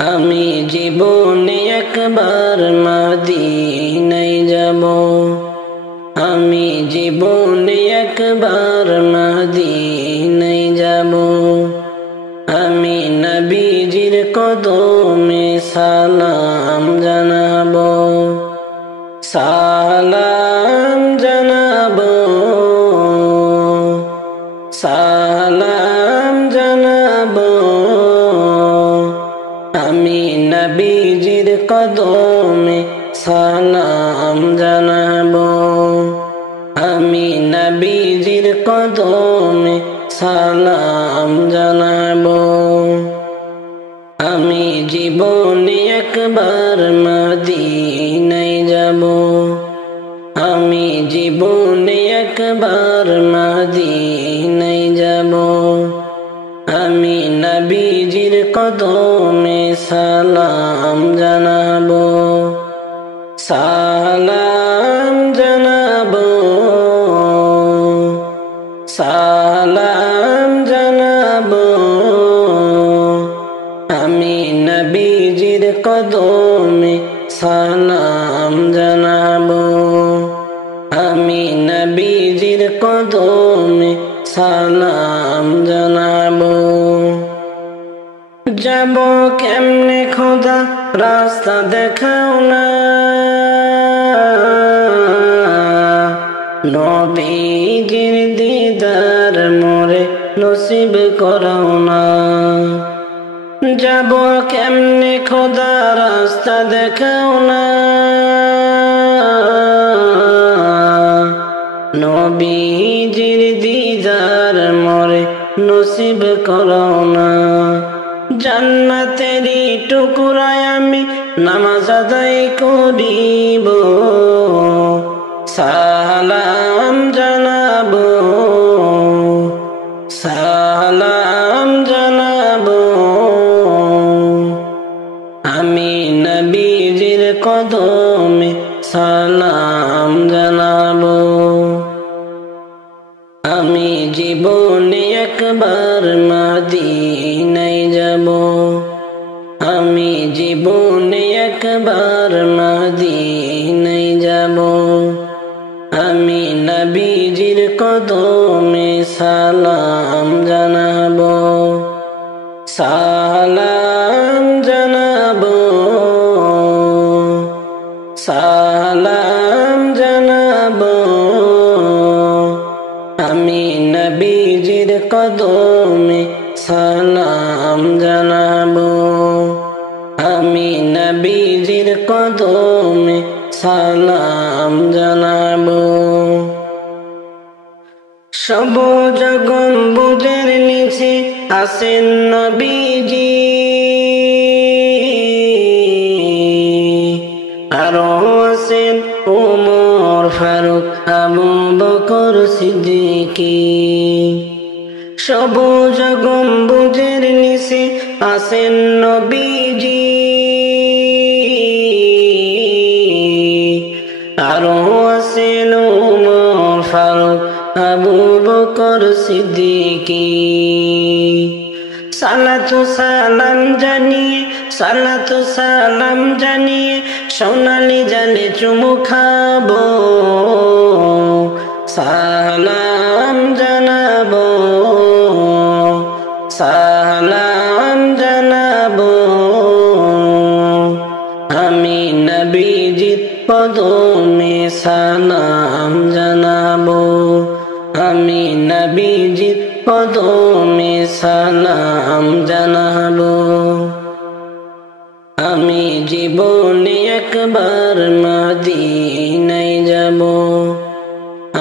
আমি জীবনে একবার মদিনায় যাব, আমি জীবনে একবার মদিনায় যাব। আমি নবীজির কদমে সালাম জানাবো, সালাম জানাবো, সালাম জানাবো। আমি নবীজির কদমে সালাম জানাবো, আমি নবীজির কদমে সালাম জানাবো। আমি জীবনে একবার মদিনায় যাব, আমি জীবনে একবার মদিনায় যাব। আমি নবীজির কদমে সালাম জানাবো, সালাম জানাবো, সালাম জানাবো। আমি নবীজির কদমে সালাম জানাবো, আমি নবীজির কদমে সালাম জানাবো। যাব কেমনে খোদা রাস্তা দেখাও না, নবীজির দিদার মোরে নসিব করাও না। যাব কেমনে খোদা রাস্তা দেখাও না, নবীজির দিদার মোরে নসিব করাও না। জান্নাতেরই টুকরায় আমি নামাজ আদায় করিব, সালাম জানাবো, সালাম জানাবো। আমি নবীজির কদমে সালাম জানাবো। আমি জীবনে একবার মদিনায় যাব, আমি জীবনে একবার মদিনায় যাব। আমি নবীজির কদমে সালাম জানাবো, সালাম জানাবো, সালাম জানাবো। আমি নবীজির কদমে সালাম জানাবো, আমি নবীজির কদমে সালাম জানাবো। সবুজ গম্বুজের নিচে আছেন নবীজি, আরো আছেন ওমর ফারুক আবু বকর সিদ্দিকী। সবুজ গম্বুজের নিচে আছেন নবীজি, আরো আছেন ওমর ফারুক আবু বকর সিদ্দিকী। সালাতু সালাম জানিয়ে, সালাতু সালাম জানিয়ে সোনালি জানে চুমু খাবো, সালাম জানাবো, সালাম জানাবো। আমি নবীজির কদমে সালাম জানাবো, আমি নবীজির কদমে সালাম জানাবো। আমি জীবনে একবার মদিনায় যাব,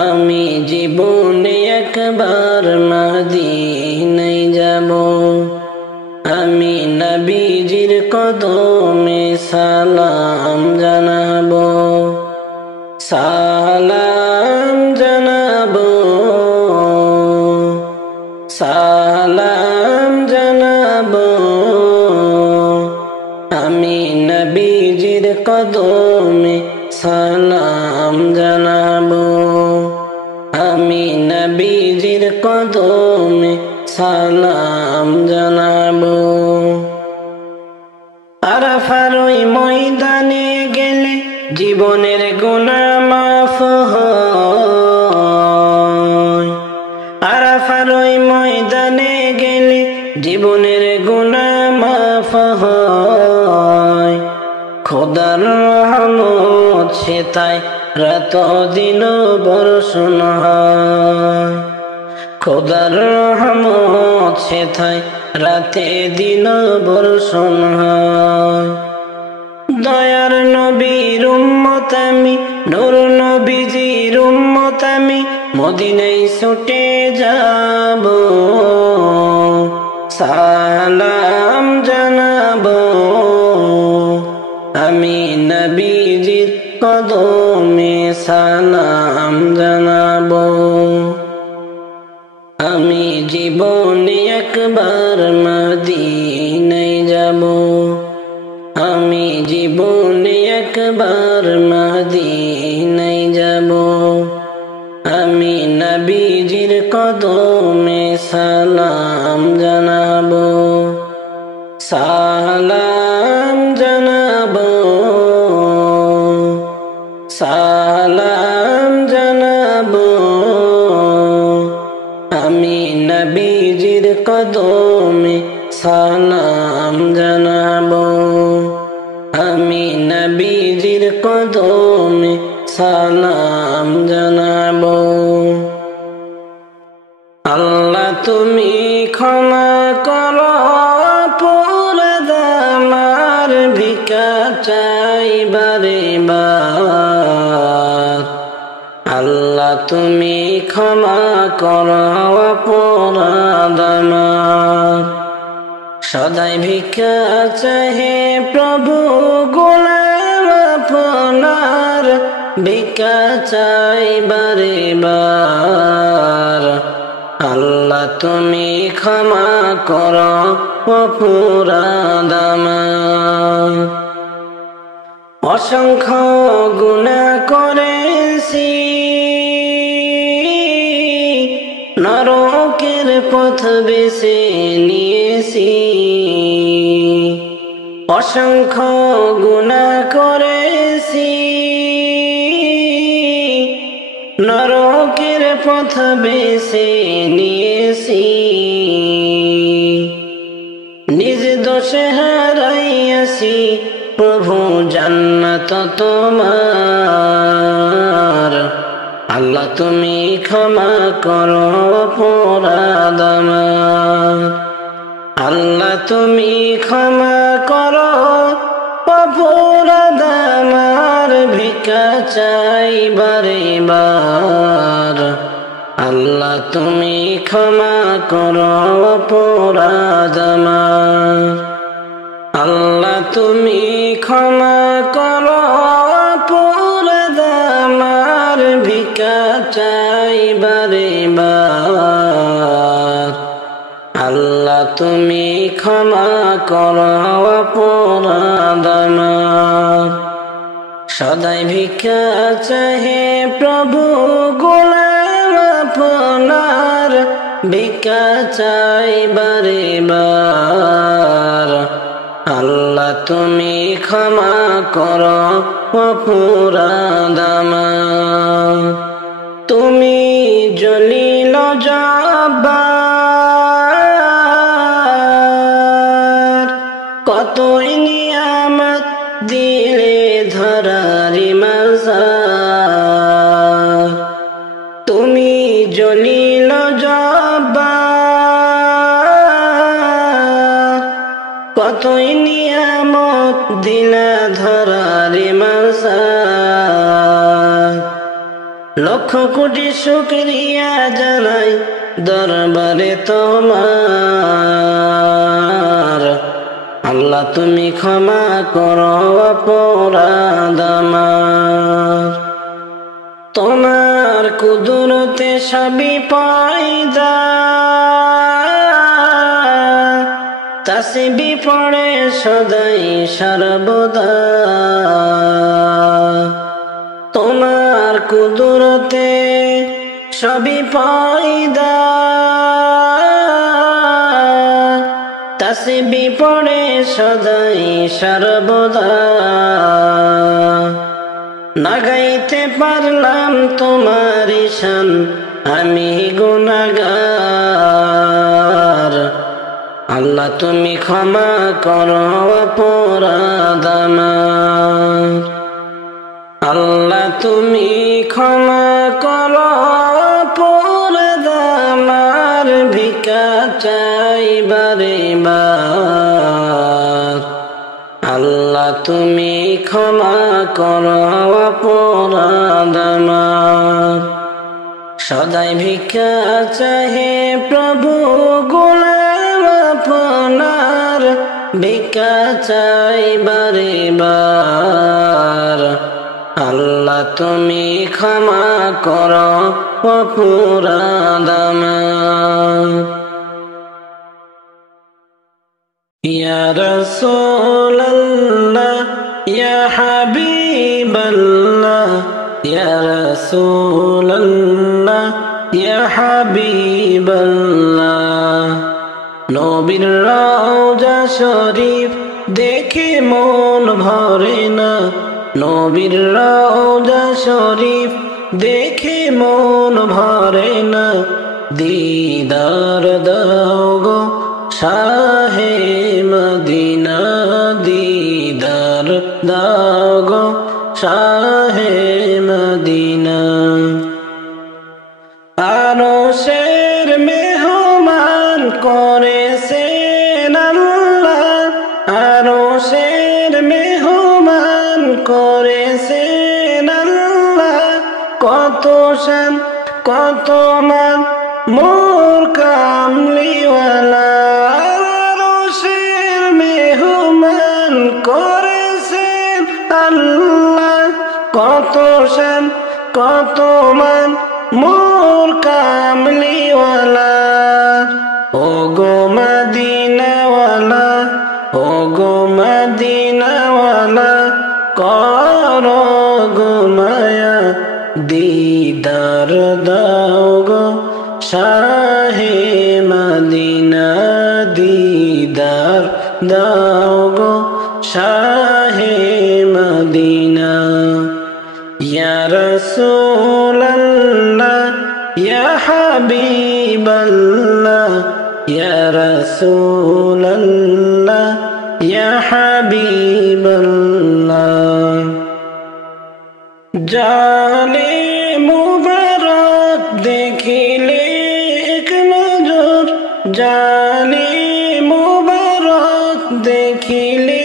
আমি জীবনে একবার মদিনায় যাব। আমি নবীজির কদমে সালাম জানাবো, সালাম জানাবো, সালাম জানাবো। আমি নবীজির কদমে সালাম জানাবো, আমি নবীজির কদমে সালাম জানাবো। আরাফার ওই ময়দানে গেলে জীবনের গুনাহ মাফ হয়। আরাফার ওই ময়দানে গেলে জীবনের গুনাহ মাফ হয়। খোদার রহমত সেথায় রাত দিন বর্ষণ হয়। খোদার রহমত সেথায় রাতে দিন বর্ষণ হয়। দয়ার নবীর উম্মত আমি, নূর নবীজির উম্মত আমি, মদিনায় ছুটে যাব, সালাম জানাবো। আমি নবীজির কদমে সালাম জানাবো। আমি জীবনে একবার মদিনায় যাব, আমি জীবনে একবার মদিনায় যাব। আমি নবীজির কদমে সালাম জানাবো, সালাম জানাবো, সালাম জানাবো। আমি নবীজির কদমে সালাম জানাবো, আমি নবীজির কদমে সালাম জানাবো। আল্লাহ তুমি ক্ষমা করো অপরাধ আমার, ভিক্ষা চাই বারে বার। আল্লাহ তুমি ক্ষমা করো অপরাধ আমার, সদাই ভিক্ষা চাহে প্রভু গোলাম আপনার, ভিক্ষা চাই বারে বার। আল্লাহ তুমি ক্ষমা করো অপরাধ আমার। অসংখ্য গুনাহ করেছি, নরকের পথ বেছে নিয়েছি। অসংখ্য গুনাহ করেছি, নরকের পথ বেছে নিয়েছি। নিজ দোষে হারাইয়াছি প্রভু জান্নাত তোমার। আল্লাহ তুমি ক্ষমা করো অপরাধ আমার, আল্লাহ তুমি ক্ষমা করো অপরাধ আমার, ভিক্ষা চাই বারে বার। আল্লাহ তুমি ক্ষমা করো অপরাধ আমার, আল্লাহ তুমি ক্ষমা করো অপরাধ আমার, ভিক্ষা চাই বারে বার। আল্লাহ তুমি ক্ষমা করো অপরাধ আমার, সদাই ভিক্ষা চাহে প্রভু গোলাম আপনার, ভিক্ষা চাই বারে বার। আল্লাহ তুমি ক্ষমা করো অপরাধ আমার। তুমি জলিল জব্বার, কতই নিয়ামত দিলে ধরারি মাঝার। তুমি জলিল জব্বার, কতই নিয়ামত দিলা ধরারি মাঝার। লক্ষ কোটি শুকরিয়া জানাই দরবারে তোমার। আল্লাহ তুমি ক্ষমা করো অপরাধ আমার। তোমার কুদরতে সবই পয়দা, তাসবিহ পড়ে সদাই সর্বদা। তোমার কুদরতে সবই পয়দা, তাসবিহ পড়ে সদাই সর্বদা না গাইতে পারলাম তোমার শান আমি গুনাহগার আল্লাহ তুমি ক্ষমা করো অপরাধ আমার আল্লাহ তুমি ক্ষমা করো অপরাধ আমার ভিক্ষা চাই বারে বার আল্লাহ তুমি ক্ষমা করো অপরাধ আমার সদাই ভিক্ষা চাহে প্রভু গোলাম আপনার ভিক্ষা চাই বারে বার আল্লাহ তুমি ক্ষমা করো অপরাধ আমার ইয়া রাসূলুল্লাহ ইয়া হাবিবাল্লাহ ইয়া রাসূলুল্লাহ ইয়া হাবিবাল্লাহ নবীর রওজা শরীফ দেখে মন ভরে না নবীর রওজা শরীফ দেখে মন ভরে না দিদার দাও গো শাহে মদিনা দিদার দাও গো শাহে মদিনা আরশের মেহমান করেছেন আল্লাহ আরশের মেহমান করেছেন আল্লাহ কত শান কত মান মোর কামলিওয়ালা আরশের মেহমান করেছেন আল্লাহ কত শান কত মান মোর কামলিওয়ালা ও গো মদিনাওয়ালা ও গো মদিনাওয়ালা করো গো মায়া দিদার দাও গো শাহে মদিনা দিদার দাও গো শাহে মদিনা ইয়া রাসূলুল্লাহ ইয়া হাবিবাল্লাহ ইয়া রাসূলুল্লাহ ইয়া হাবিবাল্লাহ জানে মুবারক দেখিলে এক নজর জানে মুবারক দেখিলে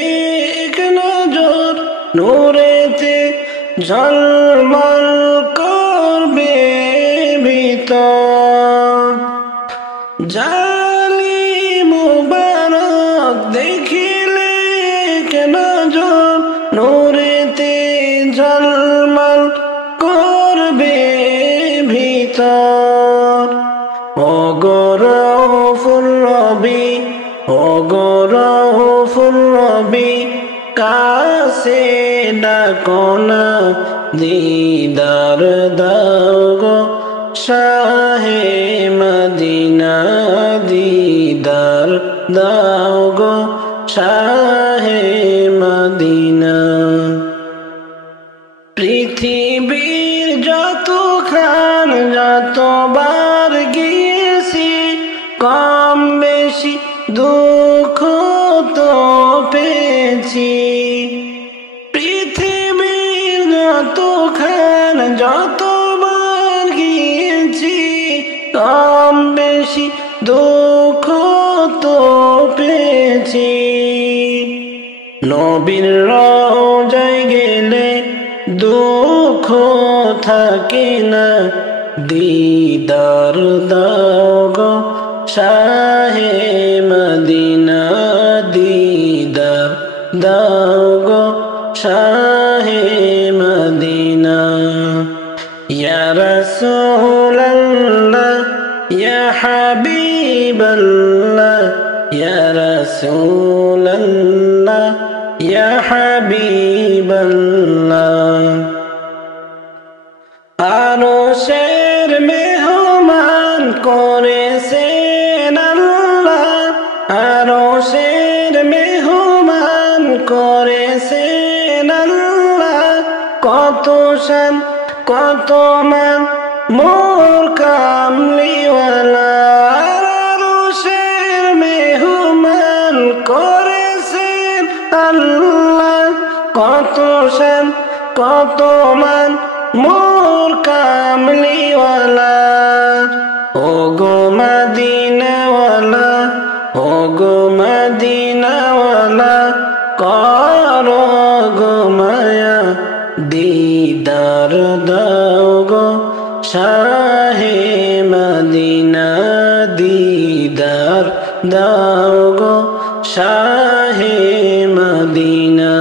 এক নজর নূরেতে ঝলমল করবে ভিতর জালি মুবারক দেখিলে এক নজর নূরেতে ঝলমল করবে ভিতর ও গো রউফুর রবি ও গো রউফুর রবি কাছে ডাকো না দিদার দাও গো শাহে মদিনা দিদার দাও গো শাহে মদিনা পৃথিবীর যত খান যতবার গিয়েছি কম বেশি দুঃখ তো পেয়েছি পৃথিবীর যত খান যতবার গিয়েছি কম বেশি দুঃখ তো পেয়েছি নবীর রওজায় গেলে দুঃখ থাকে না দিদার দাও গো শাহে মদিনা দিদার দাও গো শাহে মদিনা ইয়া রাসূলুল্লাহ ইয়া হাবিবাল্লাহ ইয়া রাসূলুল্লাহ ইয়া হাবিবাল্লাহ আরশের মেহমান করেছেন আল্লাহ আরশের কত শান কত মান মোর কামলিওয়ালা আরশের মেহমান করেছেন আল্লাহ। কত শান কত মান মোর কামলিওয়ালা। ও গো মদিনাওয়ালা, ও গো মদিনাওয়ালা, করো গো মায়া দিদার দাও গো শাহে মদিনা, দিদার দাও গো শাহে মদিনা।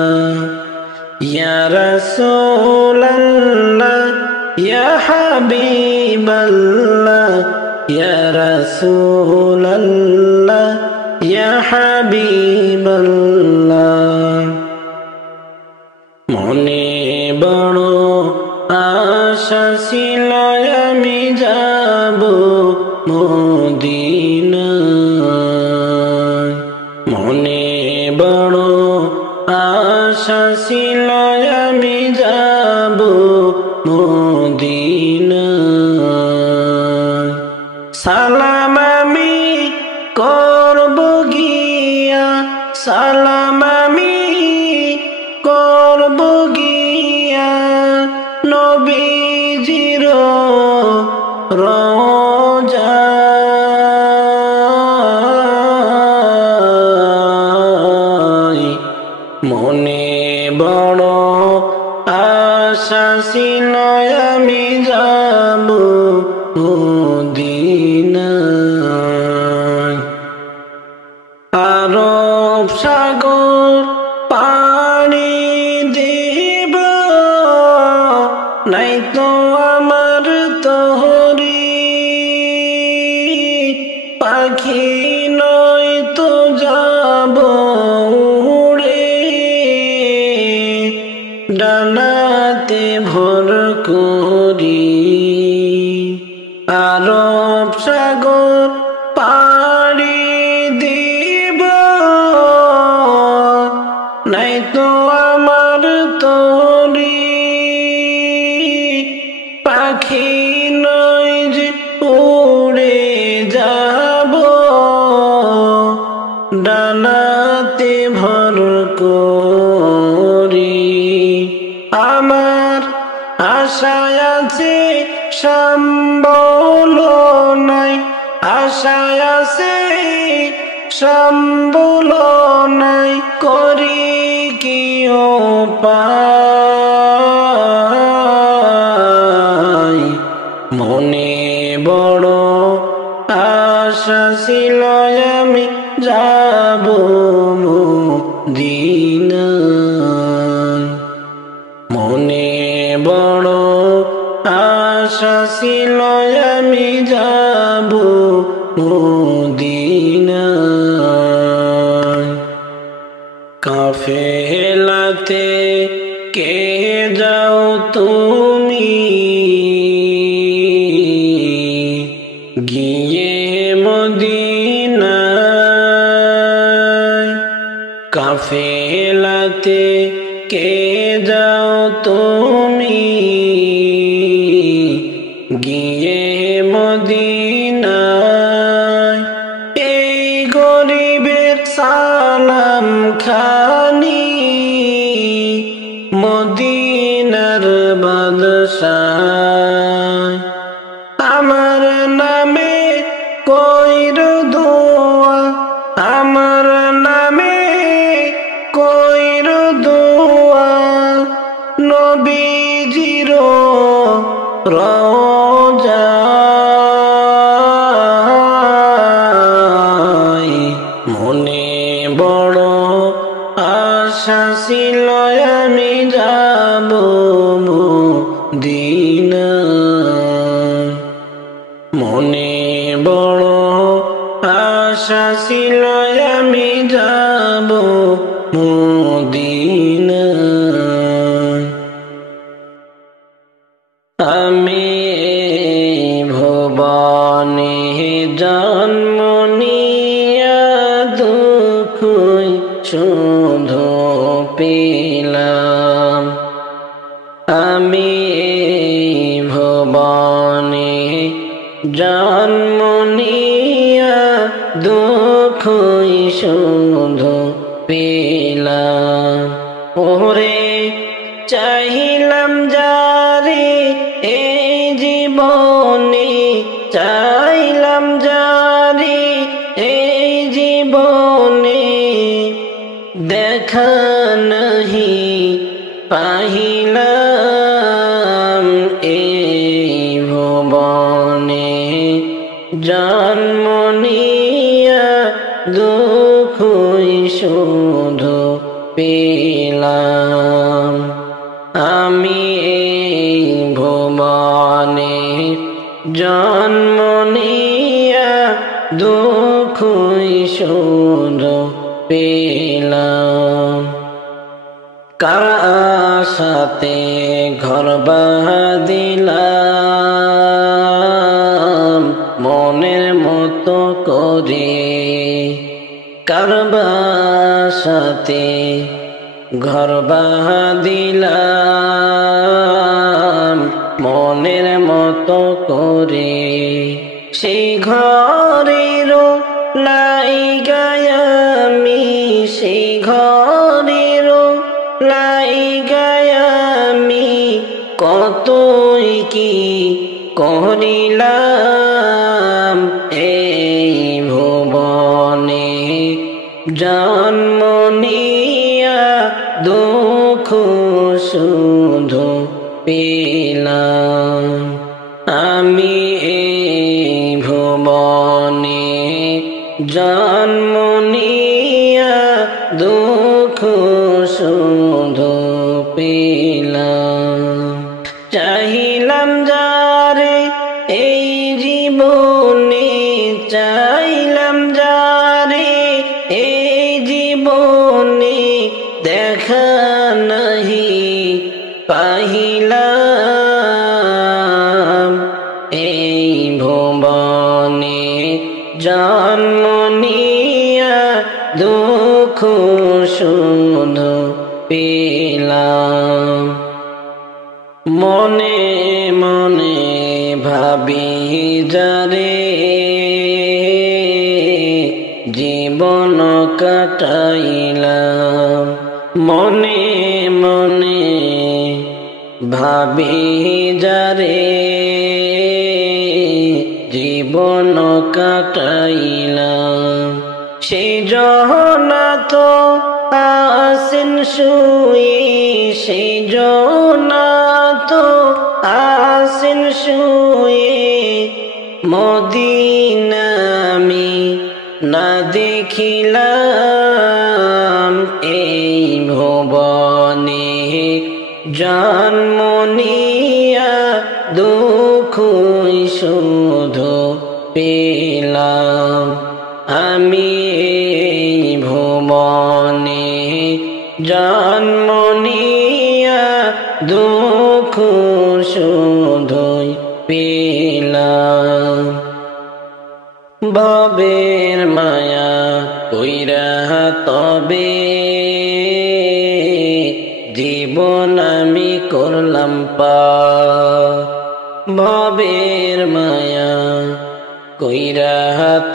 ইয়া রাসূলাল্লাহ ইয়া হাবিবাল্লাহ, ইয়া রাসূলাল্লাহ ইয়া হাবিবাল্লাহ। মনে বড় আশা ছিল আমি যাব মদিনায়। মনে বড় আশা ছিল আমি যাব মদিনায়। সালাম আমি করব গিয়া, সালাম আমি করব গিয়া নবীজির রওজায়। মনে বড় আশা ছিল আমি যাব মদিনায়। আরব সাগর পাড়ি দিব, নাই তো আমার তোহরি পাখি নয় তো যাব উড়ে ডানাতে ভর করি। আরব সাগর পাড়ি দিব, নাই তো আমার তোরি পাখি নয় যে উড়ে যাব ডানাতে ভর করি। আমার আশায় আছে সম্বল নাই, আশায় আছে সম্বল নাই, করি কি উপায়। মনে বড় আশা ছিল আমি যাব মদিনায়। মনে বড় আশা ছিল আমি যাব মদিনায়। কাফেলাতে কে যাও তুমি গিয়ে মদিনায়। কাফেলাতে কে যাও তুমি গিয়ে মদিনায়। এই গরিবের সালাম খানি মদিনার বাদশাহ আমার নামে কইর দোয়া, আমার নামে কইর দোয়া নবীজির রওজায়। মনে বড় আশা ছিল আমি যাব মদিনায়। মনে বড় আশা ছিল আমি যাব মদিনায়। আমি ভুবনে জন্ম নিয়া দুঃখই শুধু পেলাম, আমি জন্ম নিয়া দুঃখই শুধু পেলাম। ওরে চাহিলাম যারে এই জীবনে, চাইলাম যারে এই জীবনে, দেখা নাহি পাহিলাম এই ভুবনে। জন্ম নিয়া দুঃখই শুধু পেলাম। আমি এই ভুবনে জন্ম নিয়া দুঃখই শুধু পেলাম। কার আশাতে ঘর বাঁধিলাম মনের মতো করে, কার আশাতে ঘর বাঁধিলাম মনের মতো করে। সেই ঘরেরও লাইগায় আমি, সেই ঘরেরও লাইগায় আমি কতই কি করিলাম এই ভুবনে। জন্ম নিয়া দুঃখ শুধু পেলাম। আমি এই ভুবনে জন্ম নিয়া দুঃখ শুধু পেলাম। চাহিলাম যারে এই জীবনে, চাইলাম যারে এই জীবনে, দেখা নাহি পাহিলাম এই ভুবনে। জন্ম নিয়া দুঃখ শুধু পেলাম। মনে মনে ভাবি যারে জীবন কাটাইলাম, মনে মনে ভাবি যারে জীবন কাটাইলাম। সেই জহনা তো আসেন শুয়ে, সেই জহনা তো আসেন শুয়ে, মদিনা আমি না দেখিলাম এই ভুবনে। জন্ম নিয়া দুঃখ শুধু পেলাম। আমি এই ভুবনে জন্ম নিয়া দুঃখ শুধুই পেলাম। ভবের মায়া কইরা তবে জীবন আমি করলাম পার। ভবের মায়া কইরা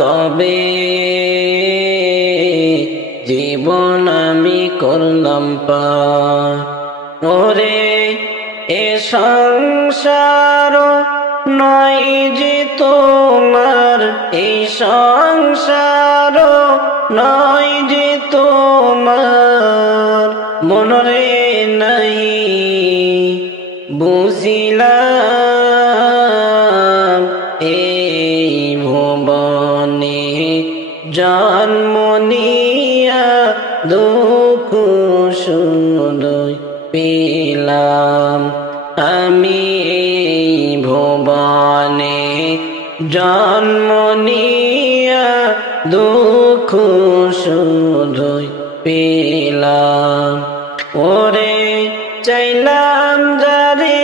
তবে জীবন আমি করলাম পার। ওরে এ সংসার নয় যে তোমার, এই সংসার নয় যে তোমার, মনরে নাই বুঝিলাম এই ভুবনে। জন্ম নিয়া দুঃখ শুধুই পেলাম। আমি এই ভুবনে জন্ম নিয়া দুঃখ শুধুই পেলাম। ওরে চাইলাম যারে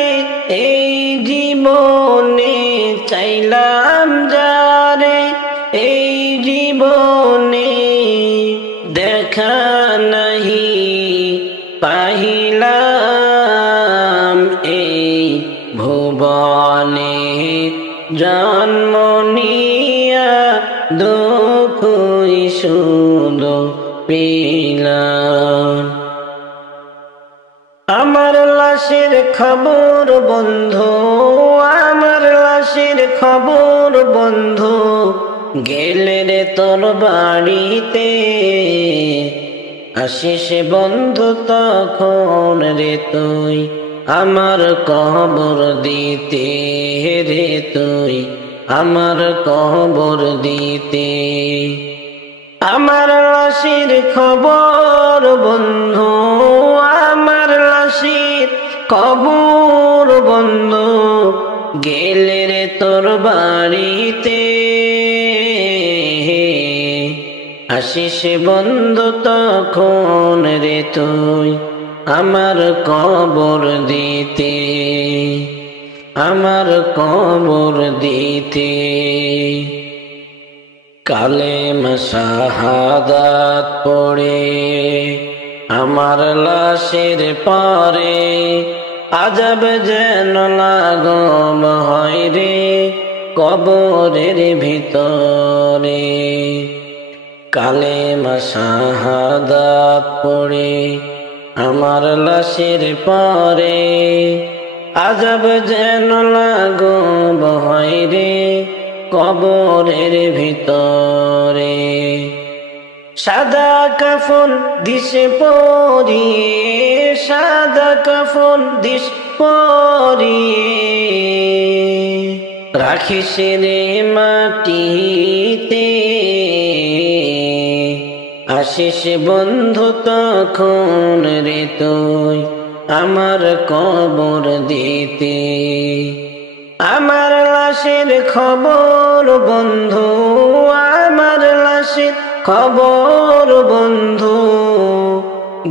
এই জীবনে, চাইলাম যারে এই জীবনে, দেখা নাহি পাহিলাম এই ভুবনে। জন্ম নিয়া দুঃখই শুধু পেলাম। আমার লাশের খবর বন্ধু, আমার লাশের খবর বন্ধু, গেলে রে তোর বাড়িতে, আসিস বন্ধু তখন রে তুই আমার কবর দিতে, রে তুই আমার কবর দিতে। আমার লাশের খবর বন্ধু, আমার লাশের কবর বন্ধু, গেলে রে তোর বাড়িতে, আসিস বন্ধু তখন রে তুই আমার কবর দিতে, আমার কবর দিতে। কালেমা শাহাদাত পড়ে আমার লাশের পরে, আজব যেন লাগব হয় রে কবরের ভিতরে। কালেমা শাহাদাত পড়ে আমার লাশের পরে, আজব যেন লাগব হয় রে কবরের ভিতরে। সাদা কাফন দিশে পরিয়ে, সাদা কাফন দিশ পরিয়ে, রাখিস রে মাটিতে, আসিস বন্ধু তখন রে তুই আমার কবর দিতে। আমার লাশের খবর বন্ধু, আমার লাশের খবর বন্ধু,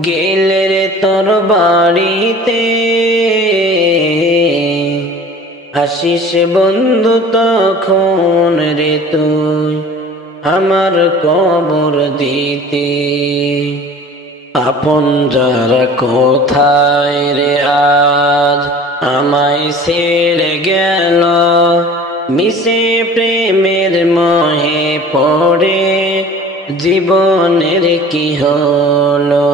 গেলে রে তোর বাড়িতে, আসিস বন্ধু তখন রে তুই আমার কবর দিতে। আপন যারা কোথায় রে আজ আমায় ছেড়ে গেল, মিশে প্রেমের মোহে পড়ে জীবনের কি হলো।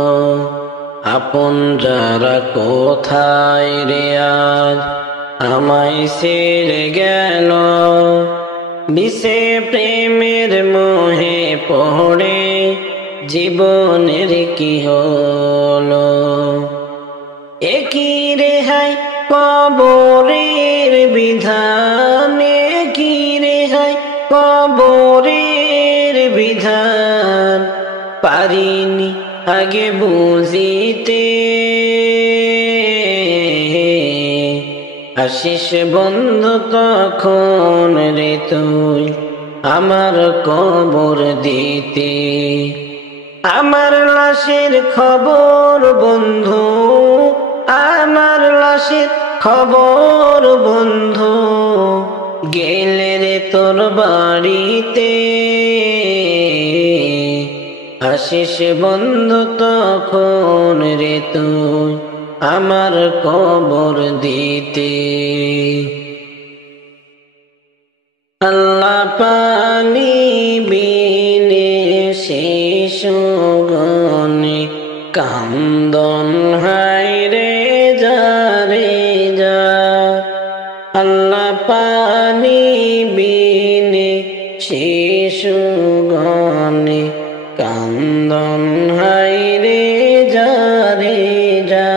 আপন যারা কোথায় রে আজ আমায় ছেড়ে গেল, মিশে প্রেমের মোহে পড়ে জীবনের কি হলো। একই রেহাই কবরের বিধান, একই রেহাই কবরের বিধান, পারিনি আগে বুঝিতে, আসিস বন্ধু তখন রে তুই আমার কবর দিতে। আমার লাশের খবর বন্ধু, আমার লাশের খবর বন্ধু, গেলে রে তোর বাড়িতে, আসিস বন্ধু তখন রে তুই আমার কবর দিতে। আল্লাহ পানি বিনে শিশু গনে কান্দন হায় রে যারে যা। আল্লাহ পানি বিনে শিশু গনে কান্দন হায় রে যারে যা।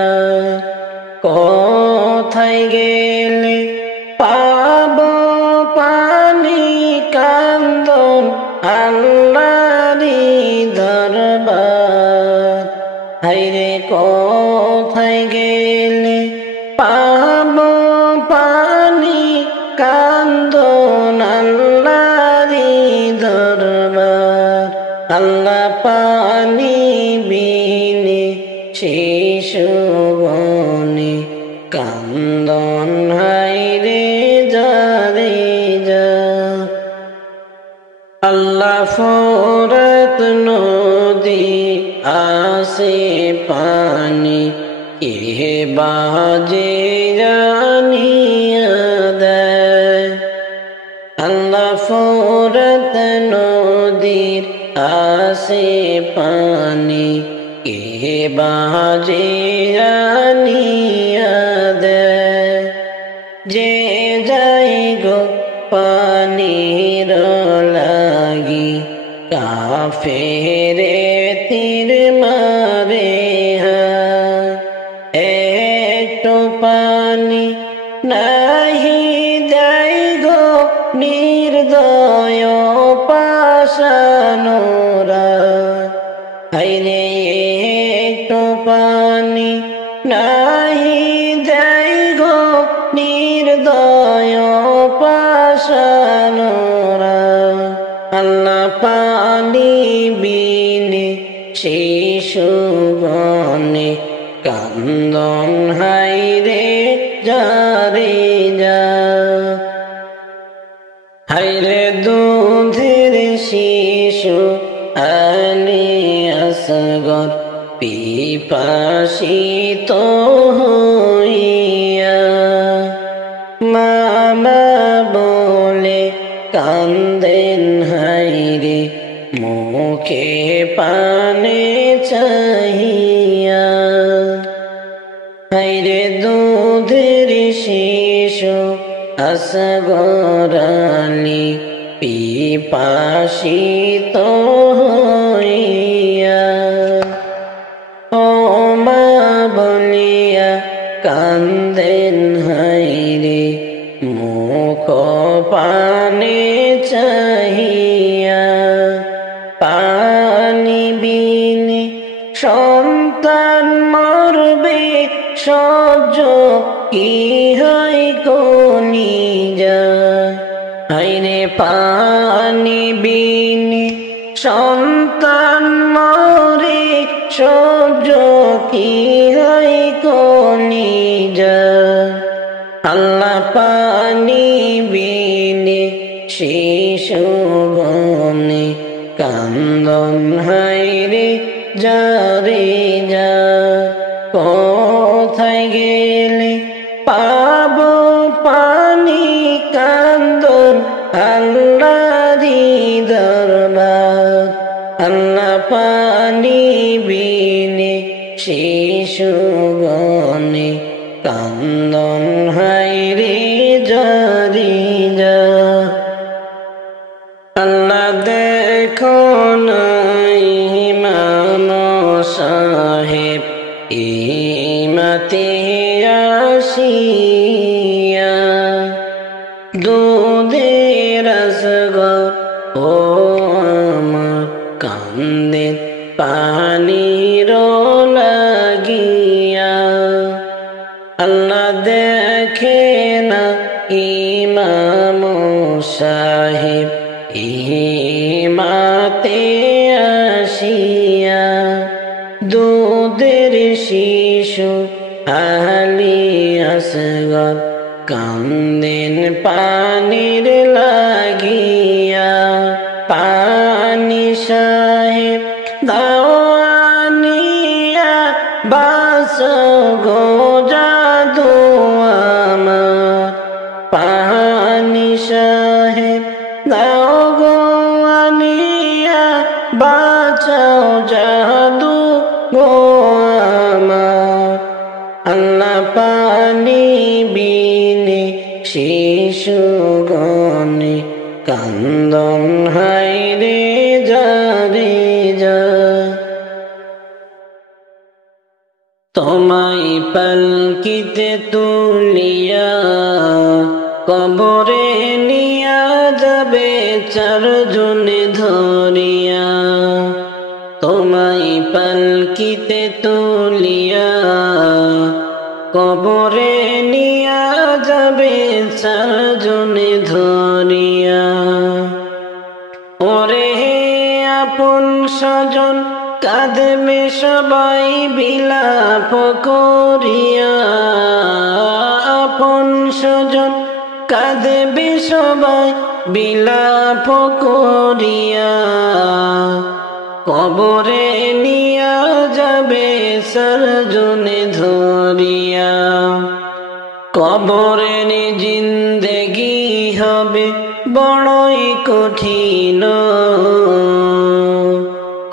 কোথায় গেলে পাবো পানি কান্দন আল্লাহরি দরবার। হায়রে কোথায় গেলে পাবো পানি কান্দন আল্লাহরি দরবার। আল্লাহ পানি বিনে শিশু বনে কান্দন হায়রে যারে যা। আল্লাহ ফোরাত নদী আসে পানি কে বাজে জানিয়া দেয়। ফুরত নদীর আসে পানি কে বাজে আনিয়া দেয় যে যাই গো পানির লাগি কাফেরে তীর মারে একটু পানি নাহি দেয় গো নির্দয় পাষাণরা হায়রে একটু পানি নাহি দেয় গো নির্দয় পাষাণরা আল্লাহ পানি বিনে শিশু গনে কান্দন হায়রে যারে যা হায়রে দুধের শিশু আলে আসগর পিপাসিত হইয়া মামা বলে কান্দেন হায়রে মুখে পানে চাহিয়া হায়রে দুধের শিশু আসগর আলী পিপাসিত হইয়া ও মা বলিয়া কান্দেন হায়রে মুখ পানে চাহিয়া পানি বিনে সন্তান মরবে সহ্য কি হয় কলিজা হায়রে পানি বিনে সন্তান মরে সহ্য কি হয় কলিজা আল্লাহ পানি বিনে শিশু গনে কান্দন হায়রে যারে যা কোথায় গেলে পাবো পানি কান্দন আল্লাহরি দরবার আল্লাহ পানি বিনে শিশু গনে কান্দন হায়রে যারে যা আল্লাহ দেখো না ইমাম সাহেব ইমাতে আসিয়া দুধের আসগর ও আমার কান্দের পানির লাগিয়া আল্লাহ দেখে না ইমাম সাহেব ইমাতে আসিয়া দুধের শিশু আলী আসগর কান্দেন পানির লাগিয়া পানি সাহেব দাওয়ানিয়া বাঁচো গো জাদু আমার পানি সাহেব দাও গো আনিয়া বাঁচাও জাদু গো আমার আল্লাহ পানি বিনে শিশু গনে কান্দন হায়রে যারে যা তোমায় পালকিতে তুলিয়া কবরে নিয়া যাবে চারজনে ধরিয়া তোমায় পালকিতে তুলিয়া কবরে নিয়া যাবে চারজনে ধরিয়া ওরে আপন স্বজন কাঁদবে সবাই বিলাপ করিয়া আপন স্বজন কাঁদবে সবাই বিলাপ করিয়া কবরে নিয়া যাবে চারজনে ধরিয়া কবরের জিন্দেগি হবে বড়ই কঠিন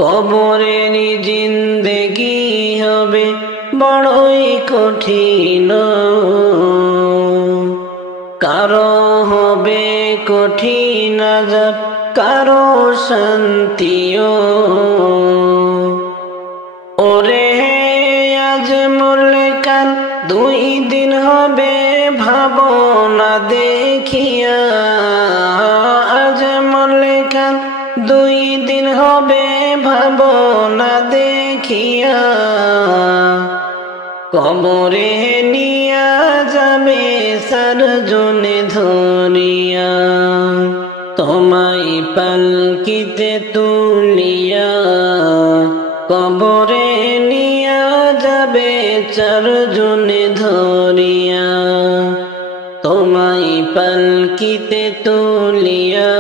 কবরের জিন্দেগি হবে বড়ই কঠিন কারো হবে কঠিন আযাব কারো শান্তিও ওরে আজ মরলে কাল দুই দিন হবে ভাবনা দেখিয়া আজ মরলে কাল দুই দিন হবে ভাবনা দেখিয়া কবরে নিয়া যাবে সারজনে ধরিয়া তোমায় পালকিতে তুলিয়া কবরে নিয়া যাবে চারজনে ধরিয়া তোমায় পালকিতে তুলিয়া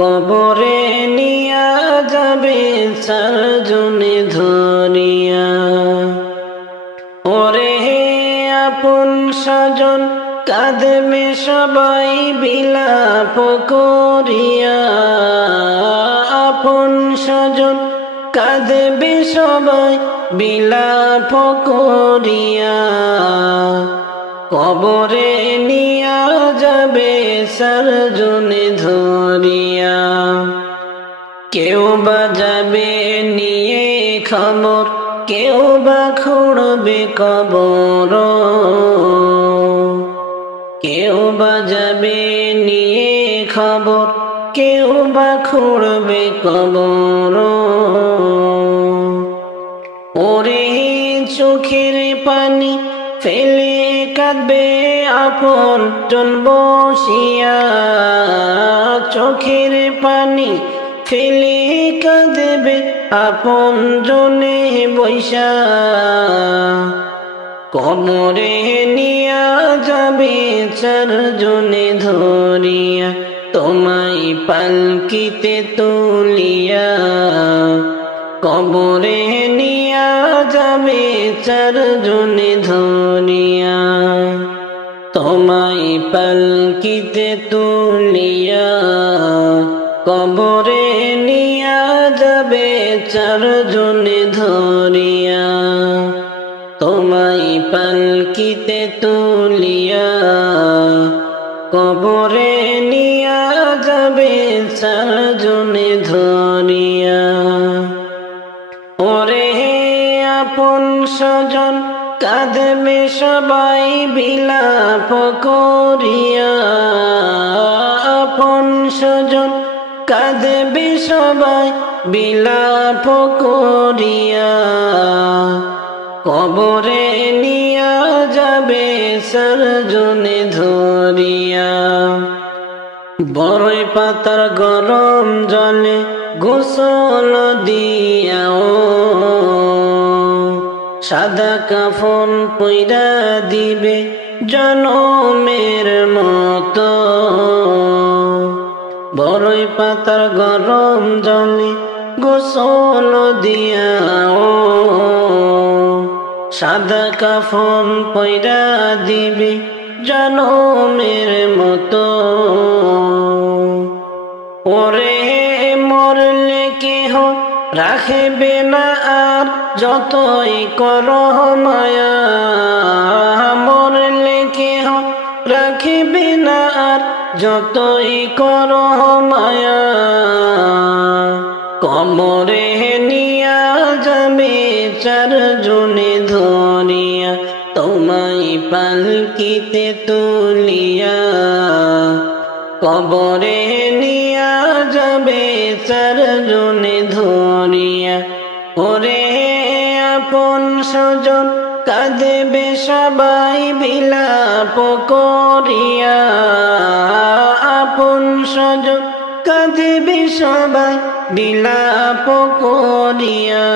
কবরে নিয়া যাবে চারজনে ধরিয়া ওরে আপন স্বজন কাঁদবে সবাই বিলাপ করিয়া আপন স্বজন কাঁদবে সবাই বিলাপ করিয়া কবরে নিয়া যাবে চারজনে ধরিয়া কেউ বা যাবে নিয়ে খবর কেউ বা খুঁড়বে কবর কেউ বা যাবে নিয়ে খবর কেউ বা খুঁড়বে কবর ওরে চোখের পানি ফেলে কাঁদবে আপন জন বসিয়া চোখের পানি ফেলে কাঁদবে আপন জনে বৈশা কবরে নিয়া যাবে চারজনে ধরিয়া তোমায় পালকিতে তুলিয়া কবরে নিয়া যাবে চারজনে ধরিয়া তোমায় পালকিতে তুলিয়া কবরে নিয়া যাবে চারজনে ধরিয়া তোমায় পালকিতে তুলিয়া কবরে নিয়া যাবে চারজনে ধরিয়া ওরে আপন স্বজন কাঁদবে সবাই বিলাপ করিয়া আপন স্বজন কাঁদবে সবাই বিলাপ করিয়া কবরে নিয়া যাবে চারজনে ধরিয়া বড়ই পাতার গরম জলে গোসল দিয়াও সাদা কাফন পইরা দিবে জনমের মতো বড়ই পাতার গরম জলে গোসল দিয়াও সাদা কাফন পইরা দিবে জনমের মতো ওরে মরলে কেহ রাখবে না আর যতই করহ মায়া মরলে কেহ রাখবে না আর যতই করহ মায়া কবরে নিয়া যাবে চারজনে ধরিয়া তোমায় পালকিতে তুলিয়া কবরে নিয়া যাবে চারজনে ধরিয়া ওরে আপন স্বজন কাঁদবে সবাই বিলাপ করিয়া আপন স্বজন কাঁদবে সবাই বিলাপ করিয়া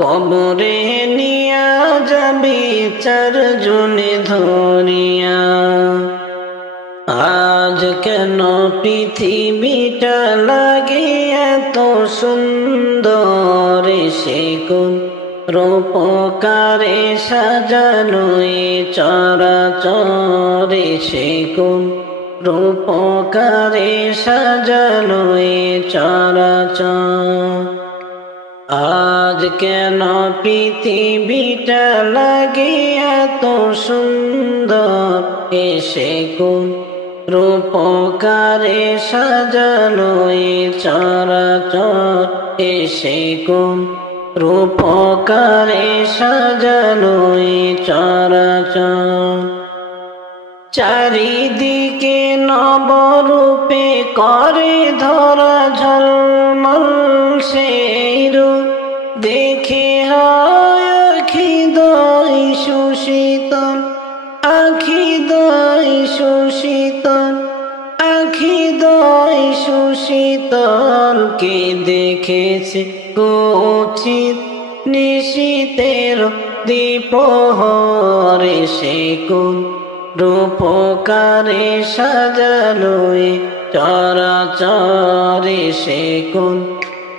কবরে নিয়া যাবে চারজনে ধরিয়া আজ কেন পৃথিবীটা লাগে এত সুন্দর সে কোন রূপকারে সাজানো চরাচরে সে কোন রূপকারে সাজালো এ চরাচর। আজ কেন পৃথিবীটা লাগে এত সুন্দর, এসে কোন রূপকারে সাজালো এ চরাচর, এসে কোন রূপকারে সাজালো এ চরাচর। চারিদিকে নবরূপে করে ধরা ঝলমল, সেই রূপ দেখে হয় আখি দয় সুশীতল, আখি দয় সুশীতল, আখি দয় সুশীতল। কে দেখেছে কুচিত নিশীতের দ্বিপ্রহরে, সে কোন রূপকারে সাজালো এ চরাচর, সে কোন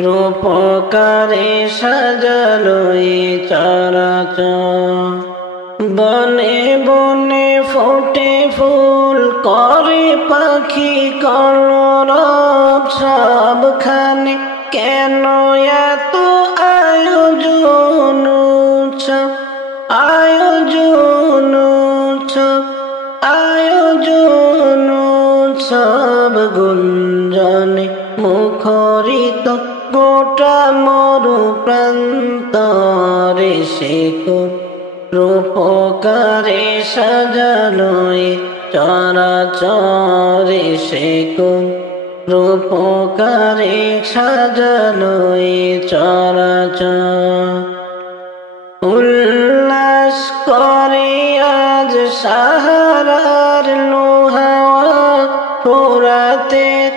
রূপকারে সাজালো এ চরাচর। বনে বনে ফোটে ফুল, করে পাখি কলরব, সবখানে কেন এত আয়োজন উৎসব, আয়োজন উৎসব, আয়োজন উৎসব। গুঞ্জনে মুখরিত গোটা মরু প্রান্তরে, সে কোন রূপকারে সাজালো এ চরাচর, সে কোন রূপকারে সাজালো এ চরাচর। উল্লাস করে আজ সাহারার লোহাওয়া, ফোরাতের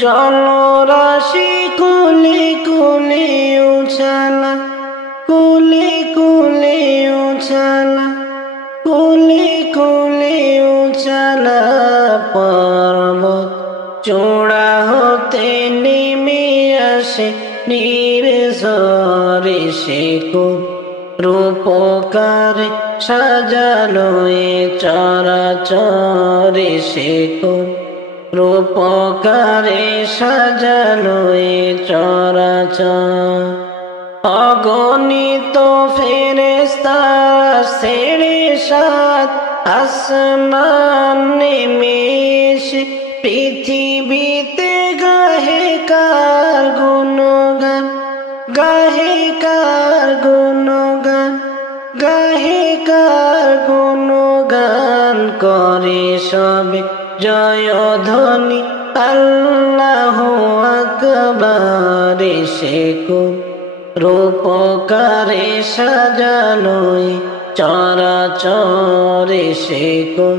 জলরাশি কুলি কুলি উছালা, কুলি কুলি উছালা, কুলি কুলি উছালা। পর্বত চূড়া হতে নেমে আসে নির্ঝরে, সে কোন রূপকারে সাজালো এ চরাচর, সে কোন রূপকারে সাজালো এ চরাচর। অগণিত ফেরেশতা ছেড়ে সাত আসমান নেমে এসে পৃথিবীতে গাহে কার গুণগান, গাহে কার গুণগান, গাহে কার গুণগান। করে সবে জয়ধ্বনি আল্লাহু আকবার, সে কোন রূপকারে সাজালো এ চরাচর, সে কোন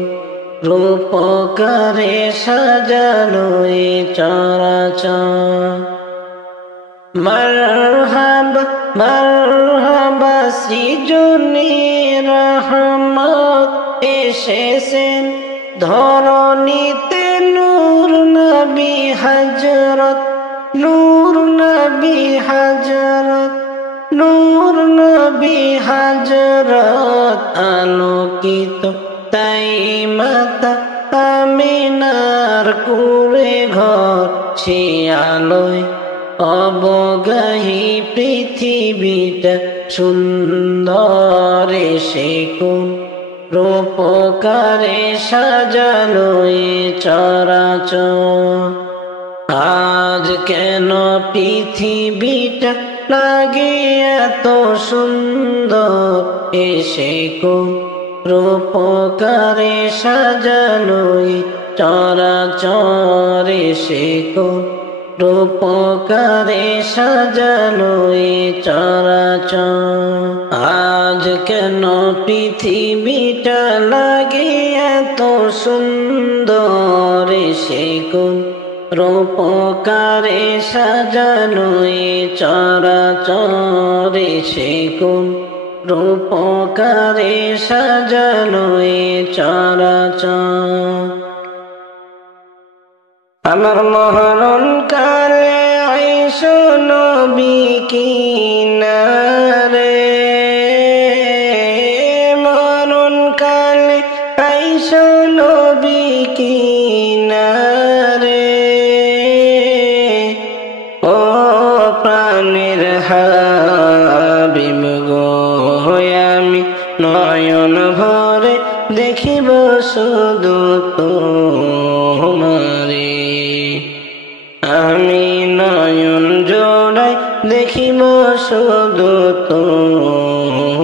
রূপকারে সাজালো এ চরাচর। মারহাবা মারহাবা সৃজনে রহমত, এসেছেন ধরণীতে নূর নবী হযরত, নূর নবী হযরত, নূর নবী হযরত। আলোকিত তাই মাতা আমিনার কুঁড়ে ঘর, সে আলোয় অবগাহী পৃথিবীটা সুন্দর, সে কোন রূপকারে সাজালো এ চরাচর। আজ কেন পৃথিবীটা লাগে এত সুন্দর, এসে কোন রূপকারে সাজালো এ চরাচর, সে কোন রূপকারে সাজালো এ চরাচর। আজ কেন পৃথিবীটা লাগে এত সুন্দর, সে কোন রূপকারে সাজালো এ চরাচর, সে কোন রূপকারে সাজালো এ চরাচর। আমার মরণ কালে আইসো নবী কিনারে, মরণ কালে আইসো নবী কিনারে। নয়ন ভরে দেখিব শুধু তোমারে। আমি নয়ন জোড়াই দেখিব শুধু তোমারে।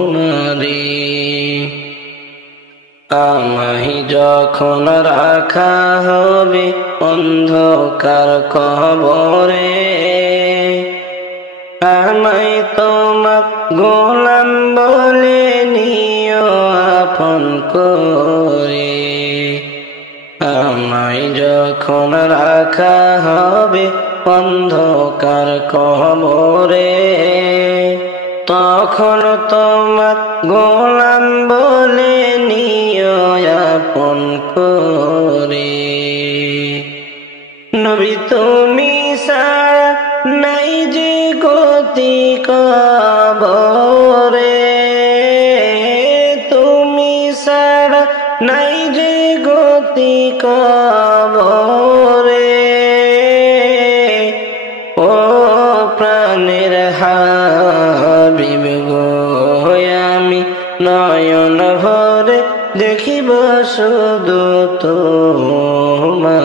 আমায় যখন রাখা হবে অন্ধকার কবরে, আমায় তোমার গোলাম বলে নিও আপন করে। আমায় যখন রাখা হবে অন্ধকার কবরে, তখন তোমার গোলাম বলে নিও আপন করে। নবী তুমি ছাড়া নাই যে গতি কবরে, তুমি ছাড়া নাই যে গতি কবরে। ও প্রাণের হাবিব গো, আমি নয়ন ভরে দেখিব শুধু তোমারে।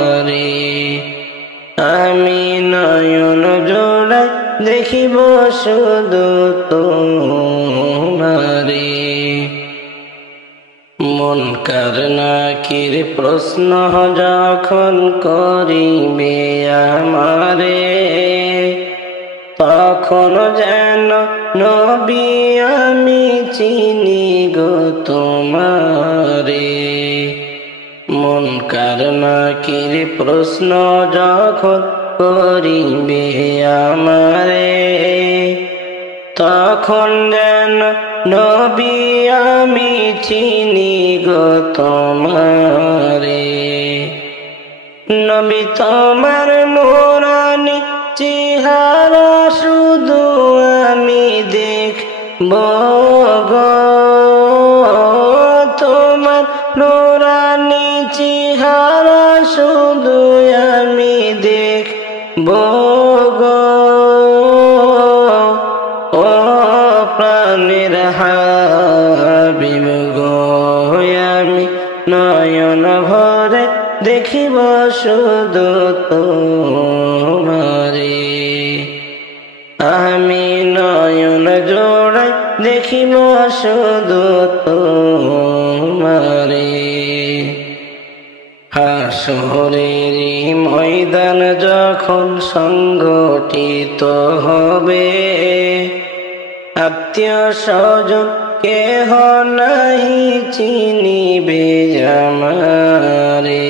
আমি নয়ন জোড়াই দেখিব শুধু তোমারে। মুনকার নাকির প্রশ্ন যখন করিবে আমারে, তখন যেন নবী আমি চিনি গো তোমারে। মুনকার নাকির প্রশ্ন যখন করিবে আমারে, তখন যেন নবী আমি চিনি গো তোমারে। নবী তোমার নূরানি চেহারা শুধু আমি দেখব গো, তোমার নূরানি চেহারা শুধু আমি দেখব গো। ও প্রাণের হাবিব গো, আমি নয়ন ভরে দেখিব শুধু তোমারে। আমি নয়ন জোড়াই দেখিব শুধু তোমারে। হাসরের ময়দান যখন সংগঠিত হবে, আত্মীয় স্বজন কেহ নাহি চিনিবে আমারে।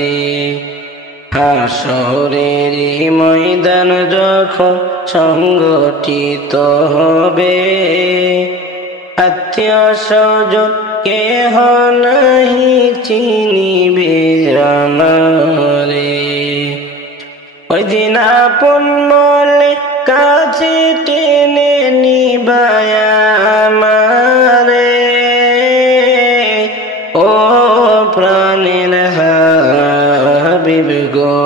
হাসরের ময়দান যখন সংগঠিত হবে, আত্মীয় স্বজন কেহ নাহি চিনিবে আমারে। ওই দিন আপন বলে কাছে টেনে নিবায় আমারে। ও প্রাণের হাবিব গো,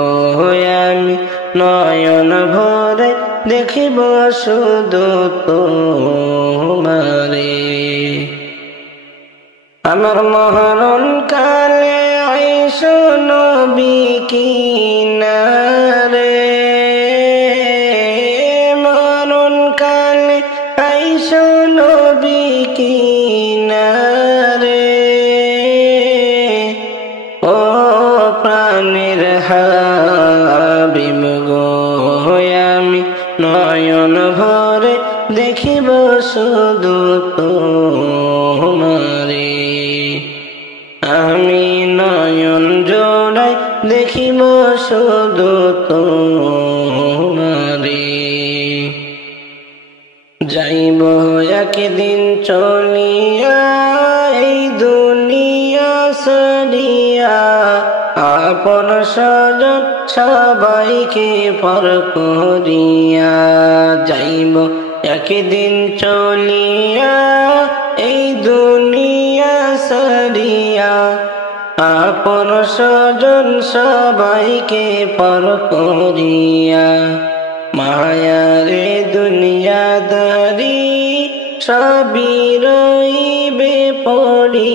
আমি নয়ন ভরে দেখিব শুধু তোমারে। আমার মরণ কালে আইসো নবী কিনারে, মরণ কালে আইসো নবী কিনারে। ও প্রাণের হাবিব গো, আমি নয়ন ভরে দেখিব শুধু তোমারে। আমি নয়ন জোড়াই দেখিব শুধু তোমারে। যাইব একদিন চলিয়া এই দুনিয়া সারিয়া, আপন স্বজন সবাইকে পর করিয়া। যাইব একদিন চলিয়া এই দুনিয়া সারিয়া, আপন স্বজন সবাইকে পর করিয়া। মায়ারে দুনিয়াদারি সবই রইবে পড়ি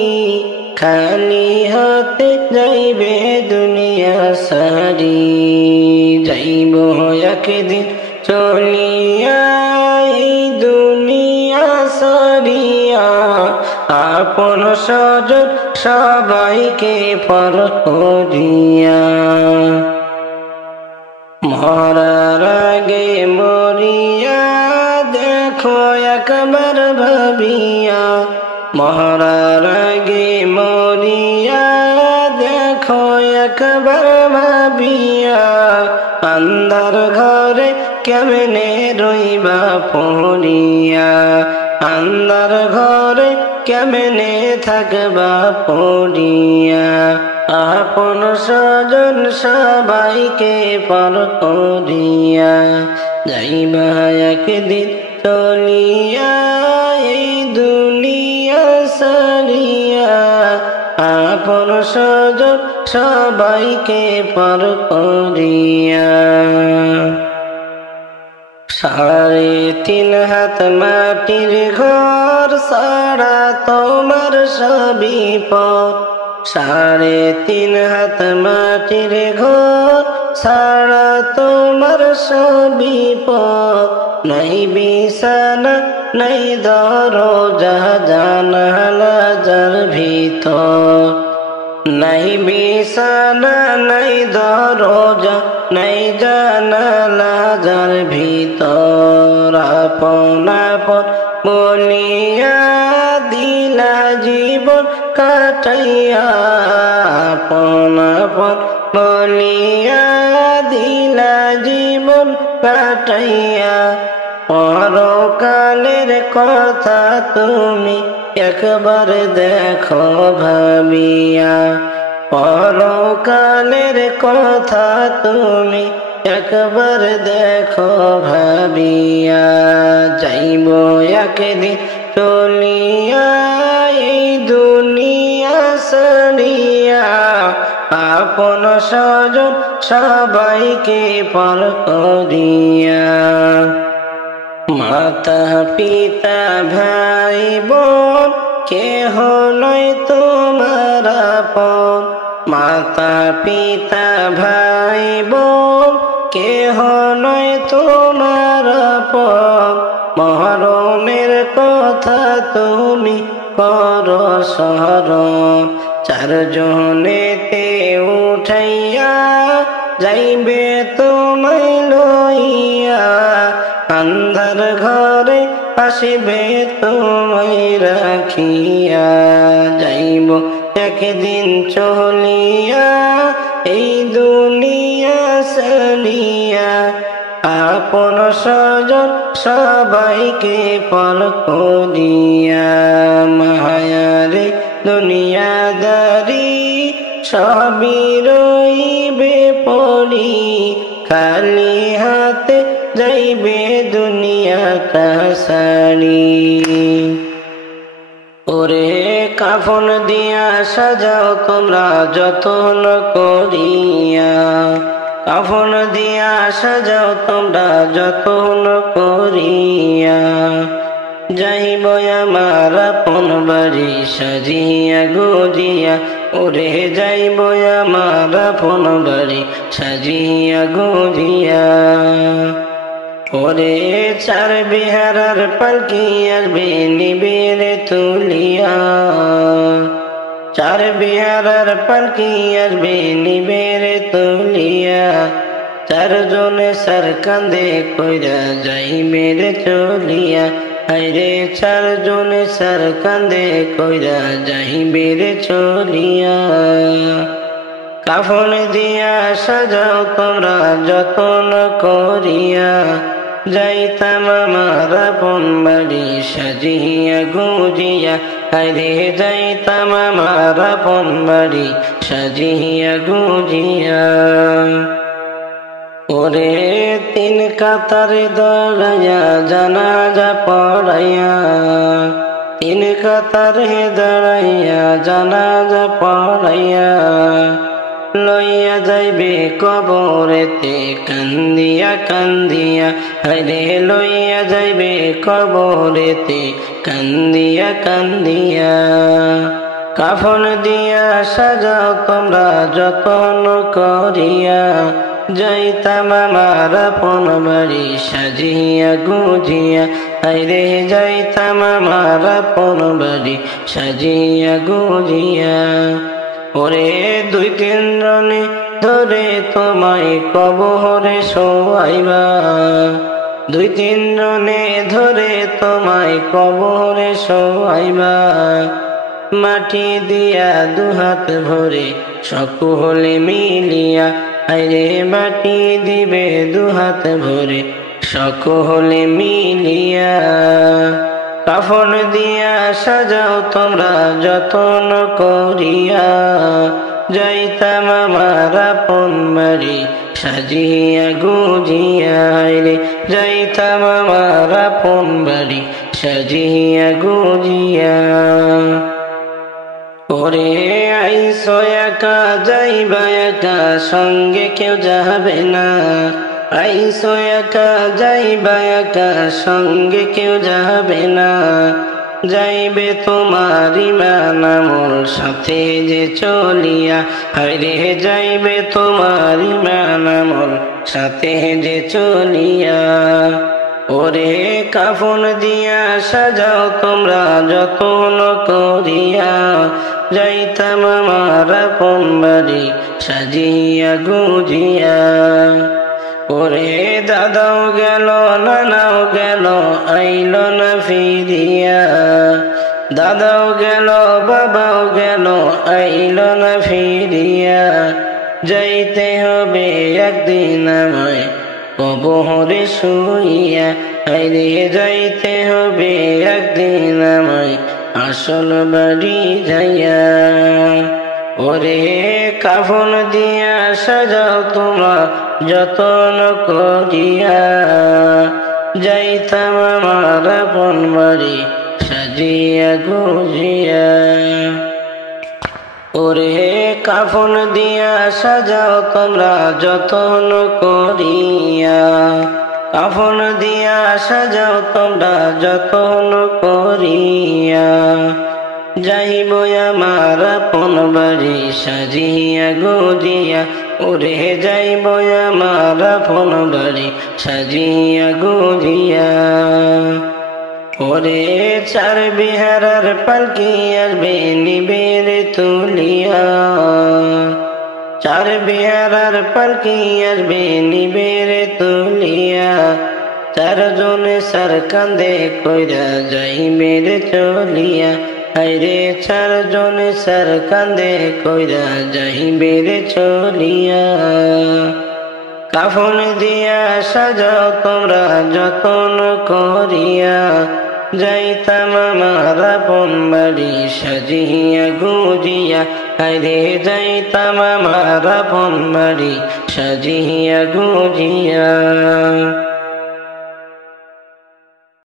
খালি হাতে যাইবে দুনিয়া সারি যাইব একদিন চলিয়া এই দুনিয়া সারিয়া আপন স্বজন সবাইকে পর করিয়া মরার আগে মরিয়া দেখো একবার ভাবিয়া মরার আগে মরিয়া দেখো একবার ভাবিয়া আন্ধার ঘরে কেমনে রইবা পড়িয়া আন্ধার ঘরে কেমনে থাকবা পড়িয়া আপন স্বজন সবাইকে পর করিয়া যাইবা একদিন চলিয়া এই দুনিয়া সারিয়া আপন স্বজন সবাইকে পর করিয়া 3.5 হাত মাটির ঘর সারা তোমার সবই পর 3.5 হাত মাটির ঘর সারা তোমার সবই পর নাই বিছানা নাই দরজা জানালা যার ভিতর নাই বিছানা নাই দরজা নাই জানালা যার ভিতর আপন আপন বলিয়া দিলা জীবন কাটাইয়া আপন আপন বলিয়া দিলা জীবন কাটাইয়া পরকালের কথা তুমি একবার দেখো ভাবিয়া পরকালের কথা তুমি একবার দেখো ভাবিয়া যাইব একদিন চলিয়া এই দুনিয়া সারিয়া আপন স্বজন সবাইকে পর করিয়া মাতা পিতা ভাই বোন কেহ নয় তোমার আপন মাতা পিতা ভাই বোন কেহ নয় তোমার আপন মরণের কথা তুমি কর স্মরণ 4 জনেতে উঠাইয়া যাইবে তোমায় লইয়া আন্ধার ঘরে আসিবে তোমায় রাখিয়া যাইব একদিন চলিয়া এই দুনিয়া সারিয়া আপন স্বজন সবাইকে পর করিয়া মায়ারে দুনিয়াদারি সবই রইবে পড়ি খালি হাতে যাইবে দুনিয়াটা সারি ওরে কাফন দিয়া সাজাও তোমরা যতন করিয়া কাফন দিয়া সাজাও তোমরা যতন করিয়া যাইব আমার আপন বাড়ি সাজিয়া গুজিয়া ওরে যাইব আমার আপন বাড়ি সাজিয়া গুজিয়া ওরে 4 বিহারার পালকি আসবে নিবিড় তুলিয়া 4 বিহারার পালকি আসবে নিবিড় তুলিয়া 4 জনে সার কান্দে কইরা যাইবে রে চলিয়া হায়রে 4 জনে সার কান্দে কইরা যাইবে রে চলিয়া কাফন দিয়া সাজাও তোমরা যতন করিয়া যাইতাম আমার আপন বাড়ি সাজিয়া গুজিয়া হায়রে যাইতাম আমার আপন বাড়ি সাজিয়া গুজিয়া ওরে 3 কাতারে দাঁড়াইয়া জানাজা পড়াইয়া 3 কাতারে দাঁড়াইয়া জানাজা পড়াইয়া লইয়া যাইবে কবরেতে কান্দিয়া কান্দিয়া, হায়রে লইয়া যাইবে কবরেতে কান্দিয়া কান্দিয়া। কাফন দিয়া সাজাও তোমরা যতন করিয়া, যাইতাম আমার আপন বাড়ি সাজিয়া গুজিয়া, হায়রে যাইতাম আমার আপন বাড়ি সাজিয়া গুজিয়া। ওরে দুই তিন জনে ধরে তোমায় কবরে শোয়াইবা, দুই তিন জনে ধরে তোমায় কবরে শোয়াইবা। মাটি দিয়া দুহাত ভরে সকলে মিলিয়া, হায়রে মাটি দিবে দুহাত ভরে সকলে মিলিয়া। কাফন দিয়া সাজাও তোমরা যতন করিয়া, যাইতাম আমার আপন বাড়ি সাজিয়া গুজিয়া, হায়রে যাইতাম আমার আপন বাড়ি সাজিয়া গুজিয়া। ওরে আইসো একা যাইবা একা, সঙ্গে কেউ যাবে না। আইসো একা যাইবা একা, সঙ্গে কেউ যাবে না। যাইবে তোমার ঈমান আমল সাথে যে চলিয়া, হায়রে যাইবে তোমার ঈমান আমল সাথে যে চলিয়া। ওরে কাফন দিয়া সাজাও তোমরা যতন করিয়া, যাইতাম আমার আপন বাড়ি সাজিয়া গুজিয়া। ওরে দাদাও গেল নানাও গেল আইল না ফিরিয়া, দাদাও গেল বাবাও গেল আইল না ফিরিয়া। যাইতে হবে একদিন আমায় কবরে শুইয়া, হায়রে যাইতে হবে একদিন আমায় আসল বাড়ি যাইয়া। ওরে কাফন দিয়া সাজাও তোমরা যতন করিয়া, যাইতাম আমার আপন বাড়ি সাজিয়া গুজিয়া। ওরে কাফন দিয়া সাজাও তোমরা যতন করিয়া, কাফন দিয়া সাজাও তোমরা যতন করিয়া। যাইব আমার আপন বাড়ি সাজিয়া গুজিয়া, ওরে যাইব আমার আপন বাড়ি সাজিয়া গুজিয়া। ওরে চার বিহারার পালকি আসবে নিবের তুলিয়া, চার বিহারার পালকি আসবে নিবের তুলিয়া। চারজনে সার কান্দে কইরা যাইবের চলিয়া, হায়রে চারজনে সার কান্দে কইরা যাইবের চলিয়া। কাফন দিয়া সাজাও তোমরা যতন করিয়া, যাইতাম আমার আপন বাড়ি সাজিয়া গুজিয়া, হায়রে যাইতাম আমার আপন বাড়ি সাজিয়া গুজিয়া।